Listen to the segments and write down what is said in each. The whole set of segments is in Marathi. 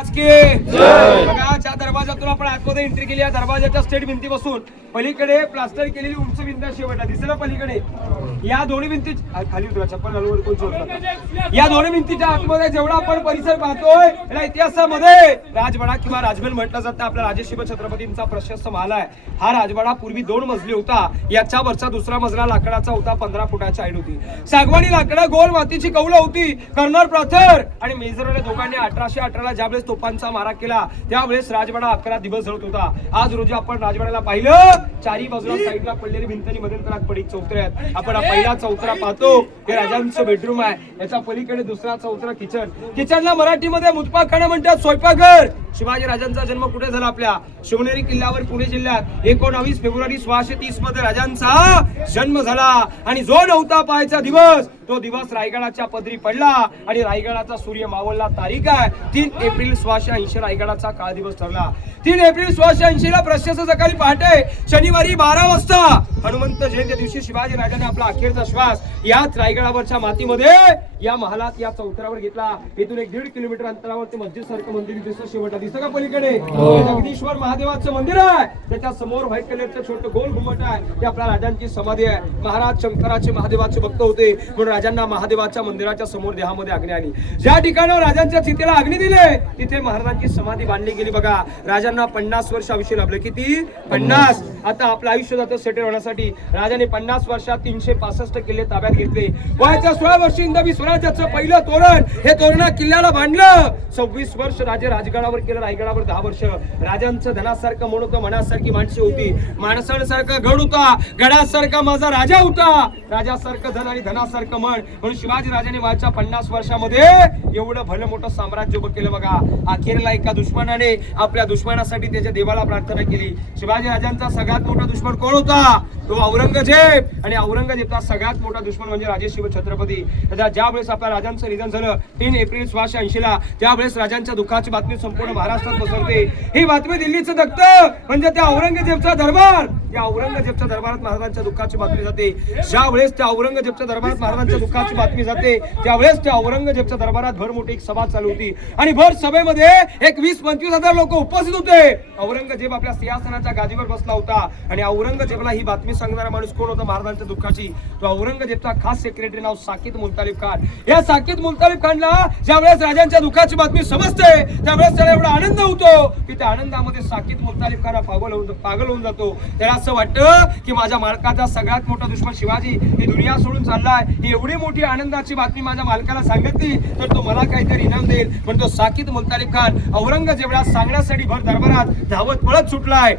महाराज की जय। बघा ज्या दरवाजातून आपण आतमध्ये एंट्री केली, या दरवाजाच्या स्टेट भिंती बसून पलीकडे प्लास्टर केलेली उंच भिंत शेवटला दिसेल पलीकडे. या दोन्ही भिंती खाली उतरा, चप्पल घालून कोण सोडलं. या दोन्ही भिंतीच्या आतमध्ये जेवढा आपण परिसर पाहतोय या इतिहासामध्ये राजवाडा किंवा राजमहल म्हटलं जातं. आपला राजशिव छत्रपतींचा प्रशस्त महल आहे. हा राजवाडा पूर्वी 2 मजली होता. याच्या वरचा दुसरा मजला लाकडाचा होता. 15 फुटाची हाईट होती. सागवानी लाकडं, गोल मातीची कौलं होती. कर्नल प्रथर आणि मेजरने दोघांनी 1818 ला ज्यावेळेस तोफांचा मारा केला त्यावेळेस राजवाडा 11 दिवस जळत होता. आज रोजी आपण राजवाड्याला पाहिलं, चारी बाजूला साईडला पडलेली भिंतनी मध्यंतरात पडीक चौतरे आहेत. आपण पहिला चौतरा पाहतो, हे राजांचं बेडरूम आहे. याच्या पलीकडे दुसरा चौतरा किचन. किचनला मराठीमध्ये मुतपाकखाना म्हणतात, स्वयंपाकघर. शिवाजी राजांचा जन्म कुठे झाला? आपल्या शिवनेरी किल्ल्यावर, पुणे जिल्ह्यात. 19 फेब्रुवारी 1630 मध्ये राजांचा जन्म झाला. आणि जो नव्हता पाहायचा दिवस, तो दिवस रायगडाच्या पदरी पडला आणि रायगडाचा सूर्य मावळला. तारीख आहे 3 एप्रिल 1680. रायगडाचा काळ दिवस ठरला. 3 एप्रिल 1680 ला प्रशस्त सकाळी पहाटे शनिवारी 12 वाजता हनुमंत जयंती दिवशी शिवाजी राजाने आपला अखेरचा श्वास याच रायगडावरच्या मातीमध्ये, या महालात, या चौतऱ्यावर घेतला. इथून 1.5 किलोमीटर अंतरावरती मस्जिद सारखं मंदिर दिसतं. शेवटला दिसतं का पलीकडे? जगदीश्वर महादेवाचं मंदिर आहे. त्याच्या समोर व्हाईट कलरचं छोटं गोल घुमट आहे. ते आपल्या राजांची समाधी आहे. महाराज शंकराचे महादेवाचे भक्त होते म्हणून राजांना महादेवाच्या मंदिराच्या समोर देहामध्ये अग्नी आली. ज्या ठिकाणावर राजांच्या चितेला अग्नी दिले तिथे महाराजांची समाधी बांधली गेली. बघा, राजांना 50 वर्ष आयुष्य लाभले. किती? 50. आता आपलं आयुष्य जातं सेटल होण्यासाठी. राजाने 50 वर्षात 365 किल्ले ताब्यात घेतले. वयाच्या 16 वर्षी हिंदवी स्वराज्याचं पहिलं तोरण, हे तोरणा किल्ल्याला बांधलं. 26 वर्ष राजे राजगडावर केलं, रायगडावर 10 वर्ष. राजांचं धनासारखं मन होतं, मनासारखी माणसे होती. माणसांसारखा गड होता, गडासारखा माझा राजा होता. राजासारखं धन आणि धनासारखं मन. म्हणून शिवाजी राजाने वयाच्या 50 वर्षामध्ये एवढं भलं मोठं साम्राज्य उभं केलं. बघा, अखेरला एका दुश्मनाने आपल्या दुश्मनासाठी त्याच्या देवाला प्रार्थना केली. शिवाजी राजांचा सगळ्यात मोठा दुश्मन कोण होता? तो औरंगजेब. आणि औरंगजेबचा सगळ्यात मोठा दुश्मन म्हणजे राजशिव छत्रपती. ज्यावेळेस आपल्या राजांचं निधन झालं 3 एप्रिल 1680 ला, त्यावेळेस राजांच्या दुःखाची बातमी संपूर्ण महाराष्ट्रात पसरते. ही बातमी दिल्लीचं दख्त म्हणजे त्या औरंगजेबचा दरबार. या औरंगजेबच्या दरबारात महाराजांच्या दुःखाची बातमी जाते. ज्यावेळेस त्या औरंगजेबच्या दरबारात महाराजांच्या दुःखाची बातमी जाते त्यावेळेस त्या औरंगजेबच्या दरबारात भर मोठी एक सभा चालू होती. आणि भर सभेमध्ये एक 20-25 हजार लोक उपस्थित होते. औरंगजेब आपल्या सिंहासनाच्या गादीवर बसला होता. आणि औरंगजेबला ही बातमी सांगणारा माणूस कोण होता महाराजांच्या दुःखाची? तो औरंगजेबचा खास सेक्रेटरी नाव साकीत मुल्तालिब खान. या साकीत मुल्तालिब खानला ज्यावेळेस राजांच्या दुःखाची बातमी समजते त्यावेळेस त्याला एवढा आनंद होतो की त्या आनंदामध्ये साकीत मुल्तालिब खान पागल होऊन जातो. त्याला असं वाटतं की माझ्या मालकाचा सगळ्यात मोठा दुश्मन शिवाजी ही दुनिया सोडून चाललाय. ही एवढी मोठी आनंदाची बातमी माझ्या मालकाला सांगितली तर तो मला काहीतरी इनाम देईल. पण तो साकीत मुल्तालिब खान औरंगजेबला सांगण्यासाठी भर दरबारात धावत पळत सुटलाय.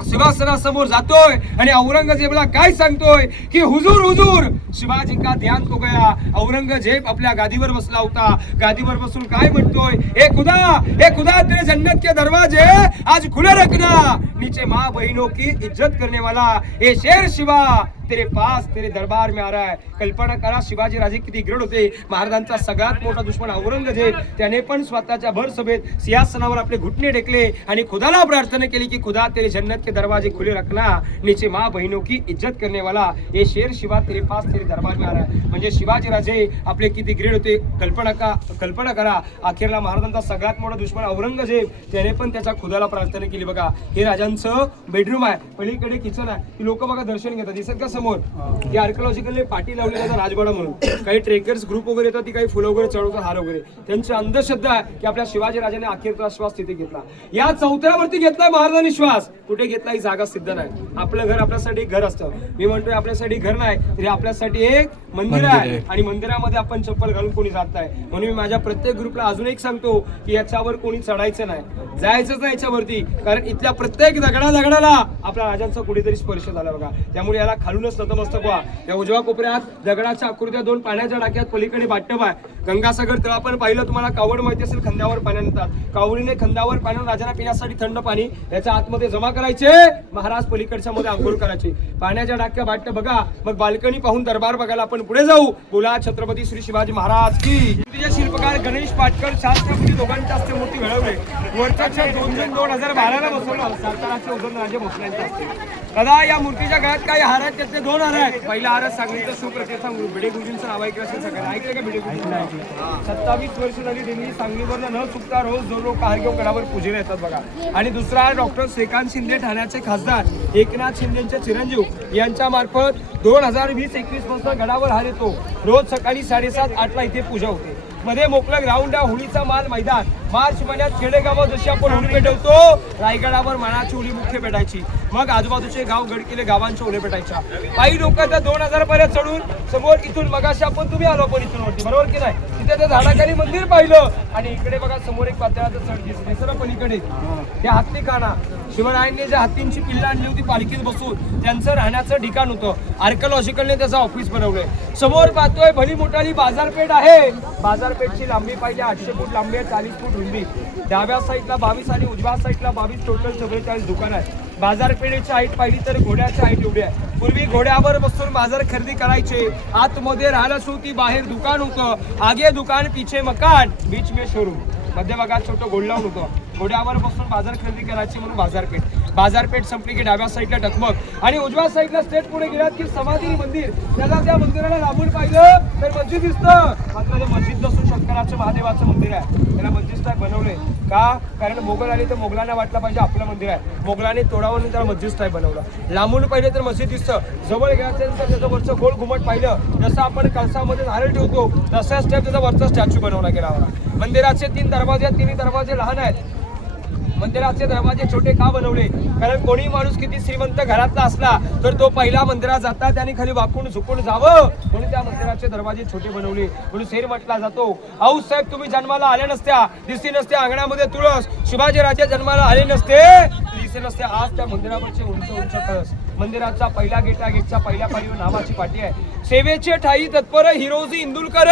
सिंहासनासमोर जातोय आणि औरंगजेबला काय सांगतोय की हुजूर हुजूर शिवाजी का ध्यान तो गया. औरंगजेब आपल्या गादीवर बसला होता. गादीवर बसून काय म्हणतोय? ए खुदा तेरे जन्नत के दरवाजे आज खुले रखना. नीचे माँ बहनों की इज्जत करने वाला ए शेर शिवा तेरे पास तेरे दरबार में आ रहा है. कल्पना करा शिवाजी राजे किती ग्रड होते. महाराजांचा सगळ्यात मोठा दुश्मन औरंगजेब, त्याने पण स्वतःच्या भर सभेत सिंहासनावर आपले घुटणे टेकले आणि खुदाला प्रार्थना केली की खुदा तेरे जन्नत के दरवाजे खुले रखना. नीचे माँ बहनों की इज्जत करने वाला ये शेर शिवा तेरे पास तेरे दरबार में आ रहा है. म्हणजे शिवाजी राजे आपले किती ग्रेड होते. कल्पना करा. अखेरला महाराजांचा सगळ्यात मोठा दुश्मन औरंगजेब, त्याने पण त्याच्या खुदाला प्रार्थना केली. बघा, हे राजांचं बेडरूम आहे. पलीकडे किचन आहे. ती लोक बघा दर्शन घेतात. दिसत का समोर? हे आर्किओलॉजिकल पाठी लावली जातात राजवाडा म्हणून. काही ट्रेकर्स ग्रुप वगैरे येतात, ती काही फुलं वगैरे चढवतात, हार वगैरे. त्यांची अंधश्रद्धा आहे की आपल्या शिवाजी राजाने अखेरचा श्वास तिथे घेतला. या चौथऱ्यावरती घेतलाय महाराजांनी श्वास. कुठे घेतला ही जागा सिद्ध नाही. आपलं घर आपल्यासाठी एक घर असतं. मी म्हणतोय आपल्यासाठी घर नाही तरी आपल्यासाठी एक मंदिर आहे. आणि मंदिरामध्ये आपण चप्पल घालून कोणी जात नाही. म्हणून मी माझ्या प्रत्येक ग्रुपला अजून एक सांगतो की याच्यावर कोणी चढायचं नाही, जायचंच नाही याच्यावरती. कारण इथल्या प्रत्येक दगडाला आपल्या राजांचा कुठेतरी स्पर्श झाला बघा. त्यामुळे याला खालूनच नतमस्तक व्हा. या उजव्या कोपऱ्यात दगडाच्या आकृत्या, 2 पाण्याच्या टाक्यात, पलीकडे बाटप आहे. गंगासागर तळ आपण पाहिलं, तुम्हाला कावड माहिती असेल, खंद्यावर पाणी आणतात. कावडीने खंद्यावर पाणी राजांना पिण्यासाठी थंड पाणी याच्या आतमध्ये जमा करायचे. महाराज पलीकडच्या मध्ये आंघोळ करायचे. पाण्याच्या टाक्या बाटप बघा. मग बाल्कनी पाहून दरबार बघायला आपण पुढे जाऊ. बोला छत्रपती श्री शिवाजी महाराज की. शिल्पकार गणेश पाटकर शास्त्रपती दोघांच्या हस्ते मूर्ती घडवले. वरच्या 2012 ला बसवलं. साताराचे उदयनराजे भोसलेंच्या हस्ते. दादा या मूर्तीच्या गळ्यात काही हार आहेत, त्यातले 2 हार आहेत. पहिला हार सांगलीचं सुप्रसिद्ध भिडे गुरुजींचं नाव ऐकलं असेल सगळ्यांना. ऐकलं का भिडे गुरुजी? त्यांची 27 वर्ष झाली त्यांनी सांगलीवरनं न चुकता रोज 2 लोक आहार घेऊन गडावर पूजेला येतात बघा. आणि दुसरा आहे डॉक्टर श्रीकांत शिंदे ठाण्याचे खासदार एकनाथ शिंदेचे चिरंजीव यांच्या मार्फत 2020-21 पासून गडावर हार येतो. रोज सकाळी 7:30-8ला इथे पूजा होते. मध्ये मोकळं ग्राउंड आहे, होळीचा माल मैदान. मार्च महिन्यात खेडेगाव जशी आपण होळी पेटवतो, रायगडावर मानाची होळी मुख्य पेटायची. मग आजूबाजूचे गाव गडकिल्ले गावांच्या होळी पेटायच्या. काही लोक त्या 2000 पर्यंत चढून समोर इथून मगाशी आपण तुम्ही आलो पण इथून वरती बरोबर की नाही, तिथे त्या झाडाखाली मंदिर पाहिलं आणि इकडे बघा समोर एक पातळाचं चढ दिसलं पलीकडे त्या हत्ती खाना. शिवरायांनी ज्या हत्तींची पिल्लं आणली होती पालखीत बसून त्यांचं राहण्याचं ठिकाण होतं. आर्किओलॉजिकलने त्याचं ऑफिस बनवलंय. समोर पाहतोय भली मोठाली बाजारपेठ आहे. बाजारपेठची लांबी पाहिजे 800 फूट लांबी आहे, 40 फूट रुंदी. डाव्या साईडला 22 आणि उजव्या साईडला 22 टोटल 44 दुकान आहे. बाजारपेठेची हाईट पाहिली तर घोड्याची हाईट एवढी आहे. पूर्वी घोड्यावर बसून बाजार खरेदी करायचे. आतमध्ये राहायला होती, बाहेर दुकान होतं. आगे दुकान पीछे मकान बीच में शोरूम. मध्ये बघा छोटं गोल्डाऊन होतं. घोड्यावर बसून बाजार खरेदी करायची म्हणून बाजारपेठ. बाजारपेठ संपली की डाव्या साईडला टकमक आणि उजव्या साईडला स्टेट पुढे गेलात की समाधी मंदिर. त्याला त्या मंदिराला लांबून पाहिलं तर मस्जिद दिसतं. मात्र ते मस्जिद नसून शंकराचं महादेवाचं मंदिर आहे. त्याला मस्जिद टाईप बनवलंय का? कारण मोगल आले तर मोगलांना वाटलं पाहिजे आपलं मंदिर आहे. मोगलाने तोडावून त्याला मस्जिद टाईप बनवलं. लांबून पाहिलं तर मस्जिद दिसतं. जवळ गेल्यानंतर त्याचं वरचं गोल घुमट पाहिलं जसं आपण कळसामध्ये नारळ ठेवतो तसा स्टेप त्याचा वरचा स्टॅच्यू बनवला गेला होता. मंदिराचे 3 दरवाजे आहेत. 3 दरवाजे लहान आहेत. मंदिराचे दरवाजे छोटे का बनवले? कारण कोणी माणूस किती श्रीमंत घरातला असला तर तो पहिला मंदिरात जाता त्याने खाली वाकून झुकून जावं म्हणून त्या मंदिराचे दरवाजे छोटे बनवले. म्हणून शेर म्हटला जातो, आऊस साहेब तुम्ही जन्माला आल्या नसत्या, दिसती नसते अंगणामध्ये तुळस, शिवाजी राजे जन्माला आले नसते, दिसते नसते आज त्या मंदिरावरचे उंच उंच कळस. मंदिराचा पहिला गेट आहे. गेटच्या पहिल्या पायरीवर नावाची पाटी आहे. सेवेचे ठाई तत्पर हिरोजी इंदुलकर,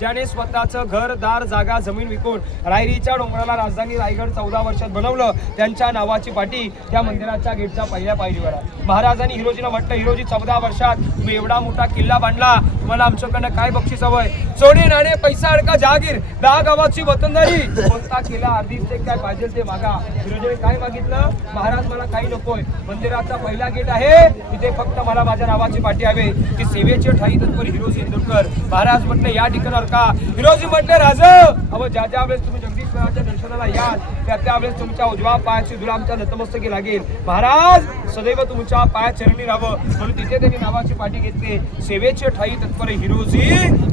ज्याने स्वतःचं घर दार जागा जमीन विकून रायरीच्या डोंगराला राजधानी रायगड 14 वर्षात बनवलं, त्यांच्या नावाची पाटी त्या मंदिराच्या गेटच्या पहिल्या पायरीवर आहे. महाराजांनी हिरोजीला म्हटलं, हिरोजी 14 वर्षात तुम्ही एवढा मोठा किल्ला बांधला, तुम्हाला आमच्याकडनं काय बक्षीस हवंय? सोने नाणे पैसा अडका जहागीर 10 गावाची वतनदारी, कोणता किल्ला अर्धी काय पाहिजे ते मागा. हिरोजीने काय मागितलं? महाराज मला काही नकोय, मंदिराचा पहिला गेट आहे तिथे फक्त मला माझ्या नावाची पाटी हवे. की सेवेचे ठाई तत्पर हिरोजी इंदुलकर. महाराज म्हटले या ठिकाणावर का? हिरोजी म्हटले राजा अहो ज्या ज्या वेळेस तुम्ही जगदीश्वराच्या दर्शनाला याल त्या त्यावेळेस तुमच्या उजव्या पायाची धूळ आमच्या नतमस्तकी लागेल. महाराज सदैव तुमच्या पाया चरणी राहावं म्हणून तिथे त्यांनी नावाची पाटी घेतली. सेवेचे ठाई तत्पर हिरोजी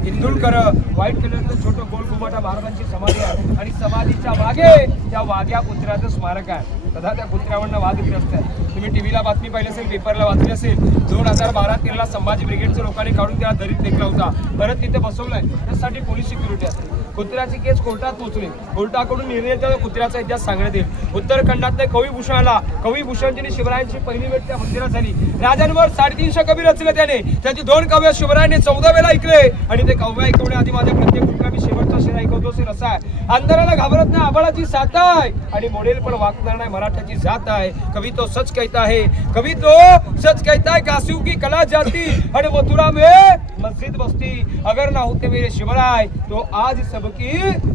इंदुलकर. व्हाईट कलरचं छोटं गोल घुमट महाराजांची समाधी आहे आणि समाधीच्या मागे त्या वाघ्या कुत्र्याचं स्मारक आहे. सदा त्या कुत्र्यावरनं वाघ येत असतात. तुम्ही टीव्हीला बातमी पाहिली असेल, पेपरला वाचली असेल. 2012-13ला संभाजी ब्रिगेडच्या लोकांनी काढून त्याला दरीत टेकला होता. परत तिथे बसवलाय. त्यासाठी पोलीस सिक्युरिटी असते. कुत्र्याची केस कोर्टात पोहोचली. कोर्टाकडून निर्णय त्या कुत्र्याचा इतिहास सांगण्यात येईल. उत्तराखंडातल्या कविभूषण आला. कविभूषणजीने शिवरायांची पहिली भेट त्या मंदिरात झाली. राजांवर 350 कवी रचले त्याने. त्याची 2 काव्य शिवरायांनी 14 वेळा ऐकले आणि ते काव्य ऐकवण्याआधी माझ्या प्रत्येक कुठला मी शेवटचा शेर ऐकवतो असेल असा आहे. अंधाराला घाबरत नाही आबाळाची साथ आहे आणि मोडेल पण वाकणार नाही मराठ्याची जात आहे. कवी तो सच कहता है, कवी तो सच कहता है, कासियों की कला जाती और मथुरा में मस्जिद बसती, अगर ना होते मेरे शिवराय तो आज सबकी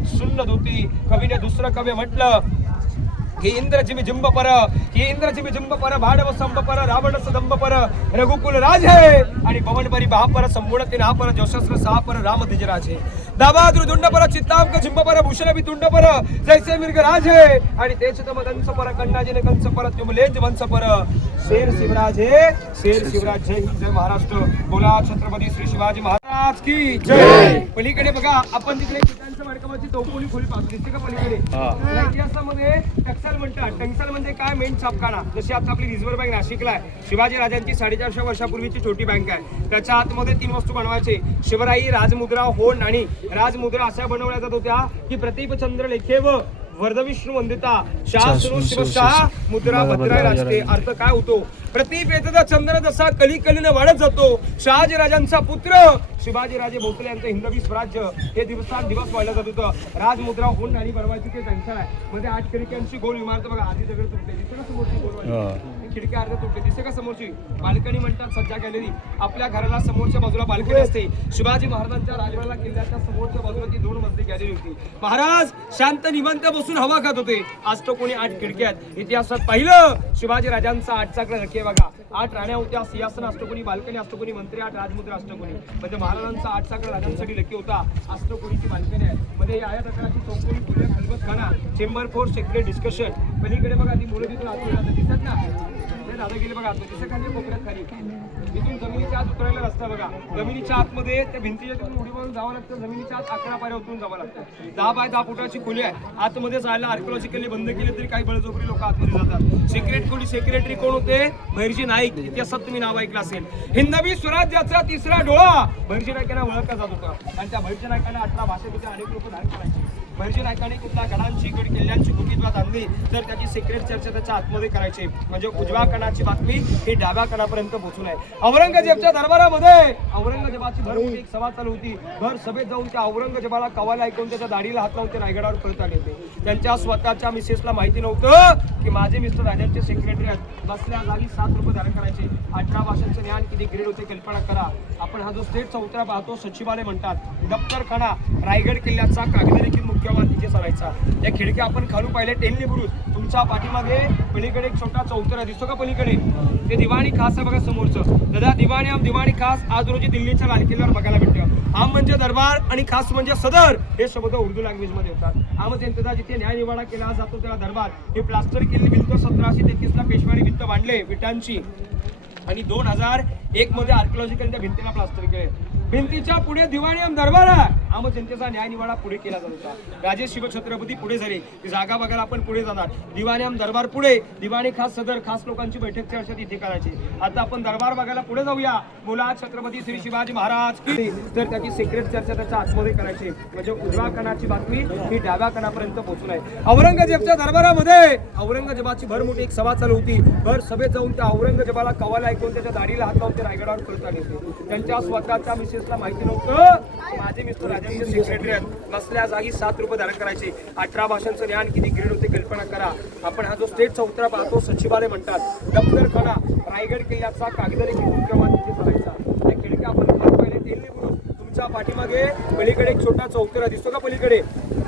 सुन्नत होती. कवीने दुसरं कवी म्हटलं की इंद्रजिमी जिंब पर भाडव संभ पर रावण सदंब पर रघुकुल राज है आणि पवन परी महापर संपूर्ण पर जोशस्त्र सहा पर राम द्विजराज है. दाबाद्र दुंड पर चित्तांक जिंब पर भूषण वितुंड पर जैसे मिर्ग राज है आणि तेच तम दंस पर कन्नाजिने कंस पर तुमलेज वंश पर शेर शिवराज है. शेर शिवराज जय हिंद जय महाराष्ट्र. बोला छत्रपती श्री शिवाजी महाराज की जय. पलीकडे बघा आपण तिकडे पितांच्या माडकामाची चौकोनी खोली पाहतो दिसते का पलीकडे? इतिहासामध्ये टक्सल म्हणतात. टंकसल म्हणजे काय? मेन छापखाना. जशी आता आपली रिझर्व्ह बँक नाशिकला आहे. शिवाजी राजांची 450 वर्षापूर्वीची छोटी बँक आहे. त्याच्या आतमध्ये 3 वस्तू बनवायचे: शिवराई, राजमुद्रा, हो नाणी. राजमुद्रा अशा बनवल्या जात होत्या की प्रतीपचंद्र लेखेव वर्धविष्णू वंदिता शास्त्रू शिवशाह मुद्रा भद्राय राजते. अर्थ काय होतो? प्रतीप येतदा चंद्र जसा कली कलीने वाढत जातो. शहाजी राजांचा पुत्र शिवाजी राजे भोसले यांचं हिंदवी स्वराज्य हे दिवस वाढलं जात होतं. राजमुद्रा होऊन नाणी बनवायची ते टेन्शन आहे. मध्ये 8 खिडक्यांची गोल इमारत बघा. आधी दगड तुटले दिसते का समोरची गोल खिडक्या अर्ध तुटले दिसते का समोरची? बाल्कनी म्हणतात सज्जा गॅलरी. आपल्या घराला समोरच्या बाजूला बाल्कनी असते. शिवाजी महाराजांच्या राजवाडा किल्ल्याच्या समोरच्या बाजूला ती 2 मजली गॅलरी होती. महाराज शांत निवांत बसून हवा खात होते. आज तो कोणी 8 खिडक्यात. इतिहासात पाहिलं शिवाजी राजांचा 8 चाकला नक्की बघा. 8 राण्या होत्या, सिंहासन अष्टकोनी, बाल्कनी अष्टकोनी, मंत्री 8, राजमुद्रा अष्टकोनी. म्हणजे महाराजांचा 8 साखर राजांसाठी लकी होता. अष्टकोनीची बाल्कनी आहे. मध्ये या प्रकारची चौकोनी खुल्या खलबतखाना, चेंबर फॉर सेक्रेट डिस्कशन. पलीकडे बघा ती मुलं तिथून आतमध्ये दिसत ना, दादा गेले बघा आतमध्ये दिसत खाली कोपऱ्यात खाली. इथून जमिनीच्या आत उतरायला रस्ता बघा. जमिनीच्या आतमध्ये त्या भिंतीच्या तिथून उडी मारून जावं लागतं. जमिनीच्या आत 11 पायऱ्या उतरून जावं लागतं. 10 बाय 10 फुटाची खोली आहे. आतमध्ये जायला आर्किओलॉजिकली बंद केले तरी काही बळजबरी लोक आतमध्ये जातात. सिक्रेट खोली सेक्रेटरी कोण होते? भैरजी नाईक. इतिहासात तुम्ही नाव ऐकलं असेल. हिंदवी स्वराज्याचा तिसरा डोळा भैरजी नाईकांना ओळखला जात होता. आणि त्या भैरजी नाईकांना 18 भाषेमध्ये अनेक लोक धारण करायचे. भैरजी नाईकांनी कुठल्या गडांची गड किल्ल्यांची गुपित्वात आणली तर त्याची सिक्रेट चर्चा त्याच्या आतमध्ये करायची. म्हणजे उजव्या कणाची बातमी ही डाव्या कणापर्यंत पोहोचू नये. औरंगजेबच्या दरबारामध्ये औरंगजेबाची भर मोठी एक सभा चालू होती. भर सभेत जाऊन त्या औरंगजेबाला कवाला ऐकून त्याच्या दाढीला हात लावून ते रायगडावर परत आले होते. त्यांच्या स्वतःच्या मिसेसला माहिती नव्हतं की माझे मिस्टर राजांचे सेक्रेटरी आहेत. बसल्या जागी 7 रुपये धारण करायचे. 18 भाषांचं ज्ञान किती ग्रेड होते कल्पना करा. आपण हा जो स्टेटचा उतरा पाहतो सचिवालय म्हणतात. दप्तरखाना रायगड किल्ल्याचा कागदलिखित मुख्यवान तिथे चालायचा. या खिडक्या आपण खालून पाहिले टेनली बुरुज. तुमच्या पाठीमागे पलीकडे एक छोटा चौतरा दिसतो का पलीकडे? ते दिवाणी खास आहे बघा समोरचं. दादा दिवाणी आम दिवाणी खास आज रोजी दिल्लीच्या लाल किल्ल्यावर बघायला भेटतं. आम म्हणजे दरबार आणि खास म्हणजे सदर हे शब्द उर्दू लँग्वेज मध्ये होतात. आम जनतेचा जिथे न्याय निवाडा केला जातो त्याला दरबार. हे प्लास्टर केलेली भिंत 1733 ला पेशवाने भिंत बांधले विटांची आणि 2001 मध्ये आर्किओलॉजिकल त्या भिंतीला प्लास्टर केले. भिंतीच्या पुढे दिवाणी आम दरबार आहे. आम जनतेचा न्याय निवाडा पुढे केला जात होता. राजे शिवछत्रपती पुढे झाले. ती जागा बघायला आपण पुढे जाणार. दिवाणी आम दरबार पुढे, दिवाणी खास सदर खास लोकांची बैठक चर्चा तिथे करायची. आता आपण दरबार बघायला पुढे जाऊया. बोला छत्रपती श्री शिवाजी महाराज की. तर त्याची सिक्रेट चर्चा त्याच्या आतमध्ये करायची. म्हणजे उजव्या कणाची बातमी ही डाव्या कणापर्यंत पोहोचू नये. औरंगजेबच्या दरबारामध्ये औरंगजेबाची भर मोठी एक सभा चालू होती. भर सभेत जाऊन त्या औरंगजेबाला कवाला ऐकून त्याच्या दाढीला हात लावून ते रायगडावर परत आले होते. त्यांच्या स्वतःच्या मिसेसला माहिती नव्हतं माझे मिस्टर राजांचे सेक्रेटरी आहेत. बसल्या जागी 7 रुपये धारण करायचे. 18 भाषांचं ज्ञान किती ग्रेड होते कल्पना करा. आपण हा जो स्टेटचा उतरा पाहतो सचिवालय म्हणतात. दप्तरखाना रायगड किल्ल्याचा कागदलिखित मुख्यवान तिथे चालायचा. त्या खिडक्या आपण पाहिले टेनली बुरुज. तुमच्या पाठीमागे पलीकडे एक छोटा चौतरा दिसतो का पलीकडे?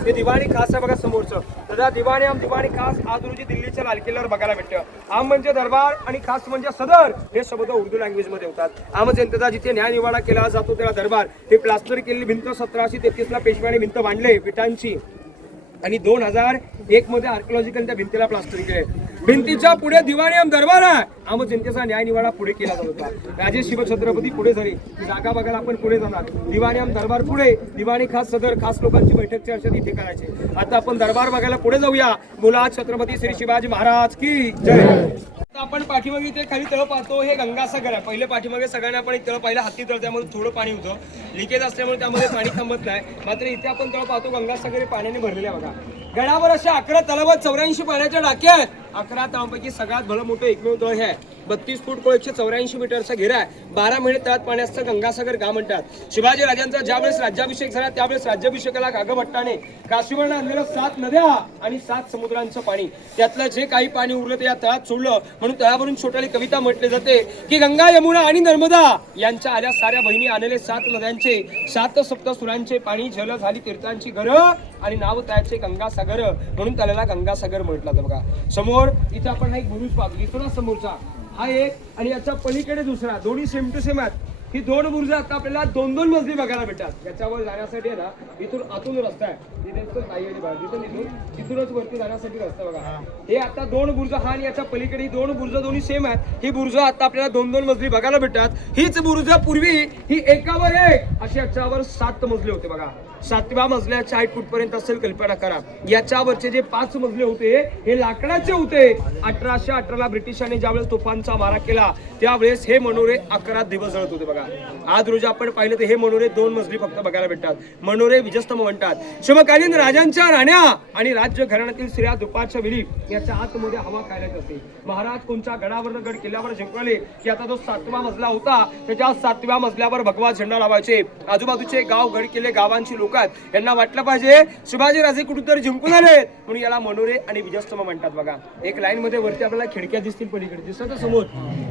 ते दिवाणी खास आहे बघा समोरचं. दादा दिवाणी आम दिवाणी खास आज रोजी दिल्लीच्या लाल किल्ल्यावर बघायला भेटतं. आम म्हणजे दरबार आणि खास म्हणजे सदर हे शब्द उर्दू लँग्वेज मध्ये होतात. आम जनतेचा जिथे न्याय निवाडा केला जातो त्याला दरबार. हे प्लास्टर केलेली भिंत 1733 ला पेशव्याने भिंत बांधले विटांची आणि 2001 मध्ये आर्किओलॉजिकल त्या भिंतीला प्लास्टर केले. भिंतीच्या पुढे दिवाणी आम दरबार आहे. आम जनतेचा न्याय निवाडा पुढे केला जात होता. राजे शिवछत्रपती पुढे झाले. जागा बघायला आपण पुढे जाणार. दिवाणी आम दरबार पुढे, दिवाणी खास सदर खास लोकांची बैठक चर्चा तिथे करायची. आता आपण दरबार बघायला पुढे जाऊया. बोला छत्रपती श्री शिवाजी महाराज की जय. आपण पाठीमागे ते खाली तळ पाहतो. हे गंगासागर आहे. पहिले पाठीमागे सगळ्यांना आपण एक तळ पाहिलं हाती तळ. त्यामध्ये थोडं पाणी होतं. लिकेज असल्यामुळे त्यामध्ये पाणी थांबत नाही. मात्र इथे आपण तळ पाहतो गंगासागर पाण्याने भरलेले आहे बघा. गडावर अशा 11 तलावात 84 पाण्याच्या टाक्या आहेत. 11 तळांपैकी सगळ्यात भलं मोठं एकमेव तळ हे आहे. 32 फूट 184 मीटरचा घेरा आहे. 12 महिने तळात पाण्याचं गंगासागर गाव म्हणतात. शिवाजी राजांचा ज्यावेळेस राज्याभिषेक झाला त्यावेळेस राज्याभिषेकाला गागभट्टाने काशीवरनं आणलेलं 7 नद्या आणि 7 समुद्रांचं पाणी त्यातलं जे काही पाणी उरलं ते या तळात सोडलं. म्हणून तळावरून छोटाली कविता म्हटली जाते की गंगा यमुना आणि नर्मदा यांच्या आल्या साऱ्या बहिणी आणले 7 नद्यांचे 7 सप्तसुरांचे पाणी झल झाली तीर्थांची घर आणि नाव त्याचे गंगासागर म्हणून त्याला गंगासागर म्हटलं जातं बघा. समोर इथे आपण हा एक बुरुज पाहतो. दिसतो ना समोरचा हा एक आणि याच्या पलीकडे दुसरा. दोन्ही सेम टू सेम आहेत. ही 2 बुरुज आता आपल्याला 2-2 मजली बघायला भेटतात. याच्यावर जाण्यासाठी आहे ना इथून आतून रस्ता आहे. तिथूनच वरती जाण्यासाठी रस्ता बघा. हे आता 2 बुरुज हा आणि याच्या पलीकडे 2 बुरुज दोन्ही सेम आहेत. ही बुरुज आता आपल्याला 2-2 मजली बघायला भेटतात. हीच बुरुज पूर्वी ही एकावर एक अशी याच्यावर 7 मजले होते बघा. 7व्या मजल्याच्या 8 फूट पर्यंत असेल कल्पना करा. याच्यावरचे जे 5 मजले होते हे लाकडाचे होते. 1818 ला ब्रिटिशांनी ज्यावेळेस तोफांचा मारा केला त्यावेळेस हे मनोरे 11 दिवस जळत होते बघा. आज रोजी आपण पाहिलं तर हे मनोरे 2 मजली फक्त बघायला भेटतात. मनोरे विजस्तंभ म्हणतात. समकालीन राजांच्या राण्या आणि राज्य घराण्यातील स्त्रिया दुपारच्या वेळी याच्या आतमध्ये हवा खायला जाते. महाराज कोणत्या गडावर गड किल्ल्यावर जिंकले की आता जो 7वा मजला होता त्याच्या 7व्या मजल्यावर भगवा झेंडा लावायचे. आजूबाजूचे गाव गड किल्ले गावांची लोक यांना वाटलं पाहिजे शिवाजी राजे कुठेतरी जिंकून आले म्हणून याला मनोरे आणि विजस्तंभ म्हणतात बघा. एक लाईन मध्ये वरती आपल्याला खिडक्या दिसतील पलीकडे दिसतात समोर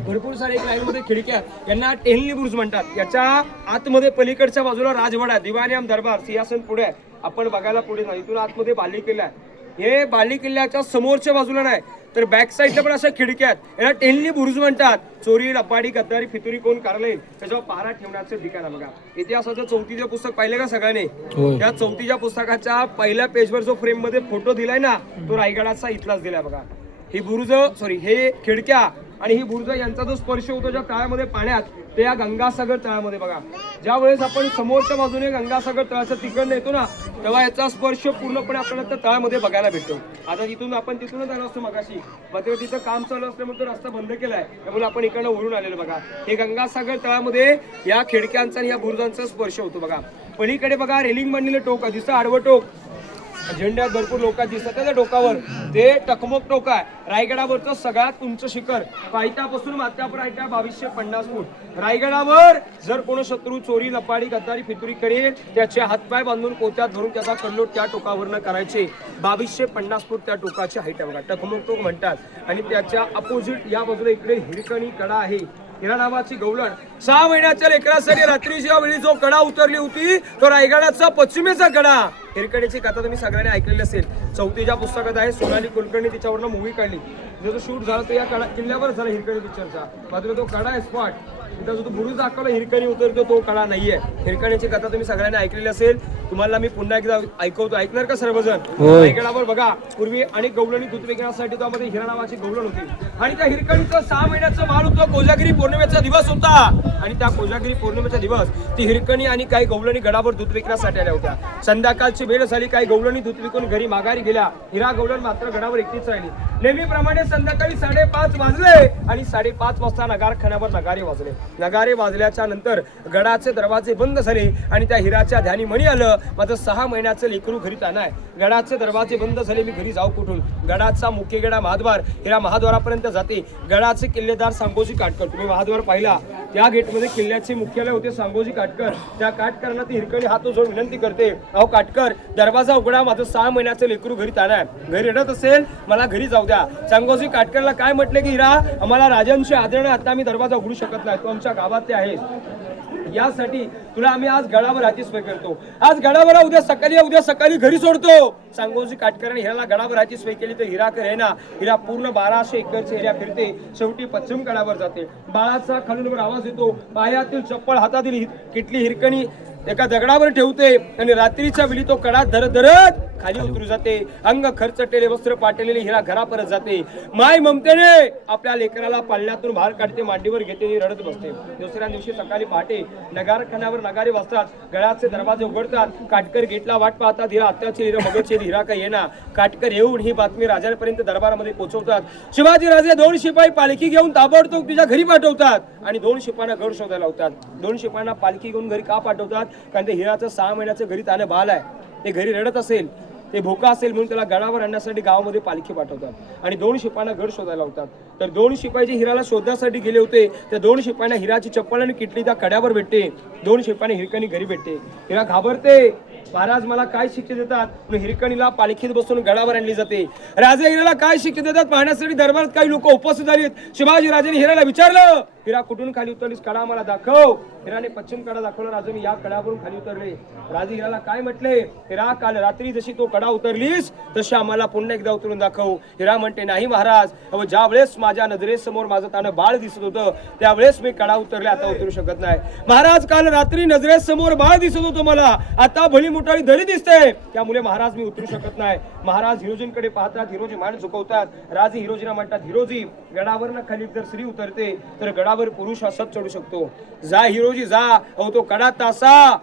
भरपूर सारे एक लाईन मध्ये खिडक्या. यांना टेहलनी बुरुज म्हणतात. याच्या आतमध्ये पलीकडच्या बाजूला राजवाडा दिवाणी आम दरबार सिंहासन पुढे आपण बघायला पुढे नाही. इथून आतमध्ये बाली किल्ला आहे. हे बाली किल्ल्याच्या समोरच्या बाजूला नाही तर बॅक साईडला पण अशा खिडक्या आहेत, याला टेलनी बुरुज म्हणतात. चोरी लपाडी गद्दारी फितुरी कोण काढले त्याच्यावर पहारा ठेवण्याचं ठिकाण आहे. बघा इतिहासाचं 34चं पुस्तक पाहिलं का सगळ्यांनी? त्या 34च्या पुस्तकाच्या पहिल्या पेजवर जो फ्रेम मध्ये फोटो दिलाय ना तो रायगडाचा इथलाच दिलाय. बघा ही बुरुज हे खिडक्या आणि ही बुरुज यांचा जो स्पर्श होतो ज्या तळ्यामध्ये पाण्यात ते या गंगासागर तळ्यामध्ये. बघा ज्या वेळेस आपण समोरच्या बाजूने गंगासागर तळाचं तिकडनं येतो ना तेव्हा याचा स्पर्श पूर्णपणे आपल्याला त्या तळ्यामध्ये बघायला भेटतो. आता तिथूनच आलो असतो मगाशी, मात्र तिथं काम चालू असल्यामुळे तो रस्ता बंद केलाय त्यामुळे आपण इकडनं वळून आलेलो. बघा हे गंगासागर तळामध्ये या खिडक्यांचा आणि या बुरुजांचा स्पर्श होतो. बघा पलीकडे बघा रेलिंग बनलेलं टोक दिसतं, आडवं टोक, झेंड्यात भरपूर लोक दिसतात त्याच्या डोकावर ते टकमक टोक आहे. रायगडावरचं सगळ्यात उंच शिखर पायथ्यापासून माथ्यापर्यंत 2250 फूट. रायगडावर जर कोण शत्रू चोरी लपाडी गद्दारी फितुरी करेल त्याचे हातपाय बांधून कोत्यात धरून त्याचा कल्लोट त्या टोकावरनं करायचे. 2250 फूट त्या टोकाची हाईट आहे. बघा टकमक टोक म्हणतात. आणि त्याच्या अपोजिट या बाजूला इकडे हिरकणी कडा आहे, हिरा नावाची गवळण. 6 महिन्याच्या लेकरासाठी रात्रीच्या वेळी जो कडा उतरली होती तो रायगडाचा पश्चिमेचा कडा. हिरकणीची कथा तुम्ही सगळ्यांनी ऐकलेली असेल, 34च्या पुस्तकात आहे. सोनाली कुलकर्णी तिच्यावरनं मूवी काढली, जो शूट झाला तो या किल्ल्यावर झाला हिरकणी पिक्चरचा. मात्र तो कडा आहे स्पॉट, तिथं जो बुरुज दाखवला हिरकणी उतरतो तो कडा नाहीये. हिरकणीची कथा तुम्ही सगळ्यांनी ऐकलेली असेल. तुम्हाला मी पुन्हा एकदा ऐकवतो, ऐकणार का सर्वजण? रायगडावर बघा पूर्वी अनेक गवळणी दूध विकण्यासाठी त्यामध्ये हिरा नावाची गवळण होती आणि त्या हिरकणीचं 6 महिन्याचं बाळ होतं. कोजागिरी पौर्णिमेचा दिवस होता आणि त्या कोजागिरी पौर्णिमेचा दिवस ती हिरकणी आणि काही गवळणी गडावर दूध विकण्यासाठी आल्या होत्या. संध्याकाळची वेळ झाली, काही गवळणी दूध विकून घरी माघारी गेल्या. हिरा गवळण मात्र गडावर एकटीच राहिली. नेहमीप्रमाणे संध्याकाळी 5:30 वाजले आणि 5:30 वाजता नगारखान्यावर नगारे वाजले. नगारे वाजल्याच्या नंतर गडाचे दरवाजे बंद झाले आणि त्या हिराच्या ध्यानी म्हणी आलं, माझं 6 महिन्याचं लेकरू घरी जाणार. गडाचे दरवाजे बंद झाले, मी घरी जाऊ कुठून? गडाचा मुख्य गडा महाद्वार, हिरा महाद्वारापर्यंत जाते. गडाचे किल्लेदार सांगोजी काटकर, तुम्ही महाद्वार पाहिला त्या गेटमध्ये किल्ल्याचे मुख्यालय होते सांगोजी काटकर. त्या काटकरांना ती हिरकणी हात जोडून विनंती करते, अहो काटकर दरवाजा उघडा, माझं 6 महिन्याचं लेकरू घरी जाणार. घरी रडत असेल मला घरी जाऊ द्या. सांगोजी काटकरला काय म्हटले की हिरा आम्हाला राजांची आदरणं, आता आम्ही दरवाजा उघडू शकत नाही, तो आमच्या गावातले आहे, यासाठी तुला आम्ही आज गडावर राहती सोय करतो. आज गडावर उद्या सकाळी घरी सोडतो. सांगोजी काटकरांनी हिराला गडावर राहती सोय केली तर हिरा करे ना हिरा पूर्ण 1200 एकरचे एरिया फिरते, शेवटी पश्चिम गडावर जाते. बाळाचा खालून आवाज येतो, पायातील चप्पल हातातील किटली हिरकणी एका दगडावर ठेवते आणि रात्रीच्या वेळी तो कडा धरत धरत खाली उतरू जाते. अंग खरचटलेले वस्त्र पाटलेली हिरा घरा परत जाते. माय ममतेने आपल्या लेकराला पाळण्यातून बाहेर काढते, मांडीवर घेते आणि रडत बसते. दुसऱ्या दिवशी सकाळी पहाटे नगारखान्यावर नगारे वाजतात, गडाचे दरवाजे उघडतात. काटकर गेटला वाट पाहतात, हिरा आत्याची हिरा मगरची हिरा काय येणार. काटकर येऊन ही बातमी राजांपर्यंत दरबारामध्ये पोहोचवतात. शिवाजी राजे 2 शिपाई पालखी घेऊन ताबडतोब तुझ्या घरी पाठवतात आणि 2 शिपायांना गड शोधायला लावतात. 2 शिपायांना पालखी घेऊन घरी का पाठवतात? कारण ते हिराचं 6 महिन्याचं घरी तानं बाल आहे, ते घरी रडत असेल, ते भोका असेल म्हणून त्याला गडावर आणण्यासाठी गावामध्ये पालखी पाठवतात आणि 2 शिपायांना गड शोधायला लावतात. तर 2 शिपाई जे हिराला शोधण्यासाठी गेले होते त्या 2 शिपायांना हिराची चप्पल आणि किटली त्या कड्यावर भेटते. 2 शिपायांना हिरकणी घरी भेटते. हिरा घाबरते, महाराज मला काय शिक्षा देतात? म्हणून हिरकणीला पालखीत बसून गडावर आणली जाते. राजे हिराला काय शिक्षा देतात पाहण्यासाठी दरबारात काही लोक उपस्थित झालीत. शिवाजी राजांनी हिराला विचारलं, हिरा कुठून खाली उतरलीस? कडा मला दाखव. हिराने पश्चिम कडा दाखवला. राजा मी या कड्यावरून खाली उतरले. राजे हिराला काय म्हटले? हिरा काल रात्री जशी तो कडा उतरलीस तशी आम्हाला पुन्हा एकदा उतरून दाखव. हिरा म्हणते नाही महाराज, अहो ज्या वेळेस माझ्या नजरेसमोर माझं तानं बाळ दिसत होतं त्यावेळेस मी कडा उतरले, आता उतरू शकत नाही. महाराज काल रात्री नजरेसमोर बाळ दिसत होतं मला, आता भली मोठाली दरी दिसते, त्यामुळे महाराज मी उतरू शकत नाही. महाराज हिरोजींकडे पाहतात, हिरोजी मान झुकवतात. राजे हिरोजीला म्हणतात, हिरोजी गडावरनं खाली जर स्त्री उतरते तर गडावर पुरुष असत चढू शकतो. जा हिरोजी जा. अहो तो कडा तासा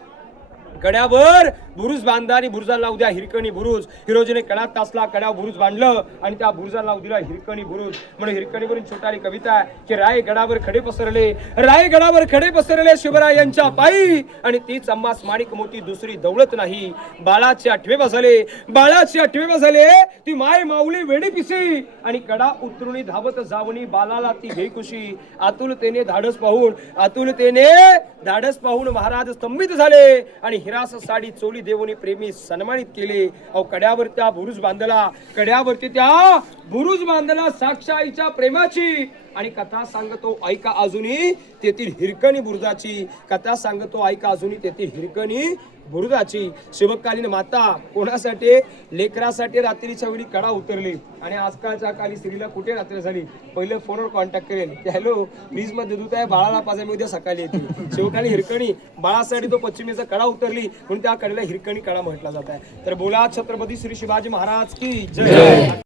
कड्यावर बुरुज बांधा आणि बुरुजाला लावू द्या हिरकणी बुरुज. हिरोजीने कडा तासला, कड्यावर बुरुज बांधलं आणि त्या बुरुजाला लावू दिला हिरकणी बुरुज. म्हणून हिरकणीवरून छोटाली कविता आहे की राय गडावर खडे पसरले, राय गडावर खडे पसरले शिवरायांच्या पायी आणि तीच अम्मास माणिक मोती दुसरी दौलत नाही. बाळाचे 8वे बसले, बाळाचे 8वे बसले ती माय माऊली वेडी पिसी आणि कडा उतरुणी धावत जावणी बालाला ती घे खुशी. आतुलतेने धाडस पाहून महाराज स्तंभित झाले आणि हिरास साडी चोली देवनी प्रेमी सन्मानित केले. अहो कड्यावर त्या बुरुज बांधला, कड्यावरती त्या बुरुज बांधला साक्षाईच्या प्रेमाची आणि कथा सांगतो ऐका अजूनही तेथील हिरकणी बुरुजाची. कथा सांगतो ऐका अजूनही तेथील हिरकणी बुरुदाची शिवकालीन माता कोणासाठी लेकरासाठी रात्रीच्या वेळी कडा उतरली आणि आजकालच्या काली स्त्रीला कुठे रात्र झाली पहिले फोनवर कॉन्टॅक्ट करेल की हॅलो फ्रीज मध्ये दूध आहे बाळाला पाजा मी उद्या सकाळी येते शिवकाली हिरकणी बाळासाठी तो पश्चिमेचा कडा उतरली म्हणून त्या कडेला हिरकणी कडा म्हटला जात आहे तर बोला छत्रपती श्री शिवाजी महाराज की जय.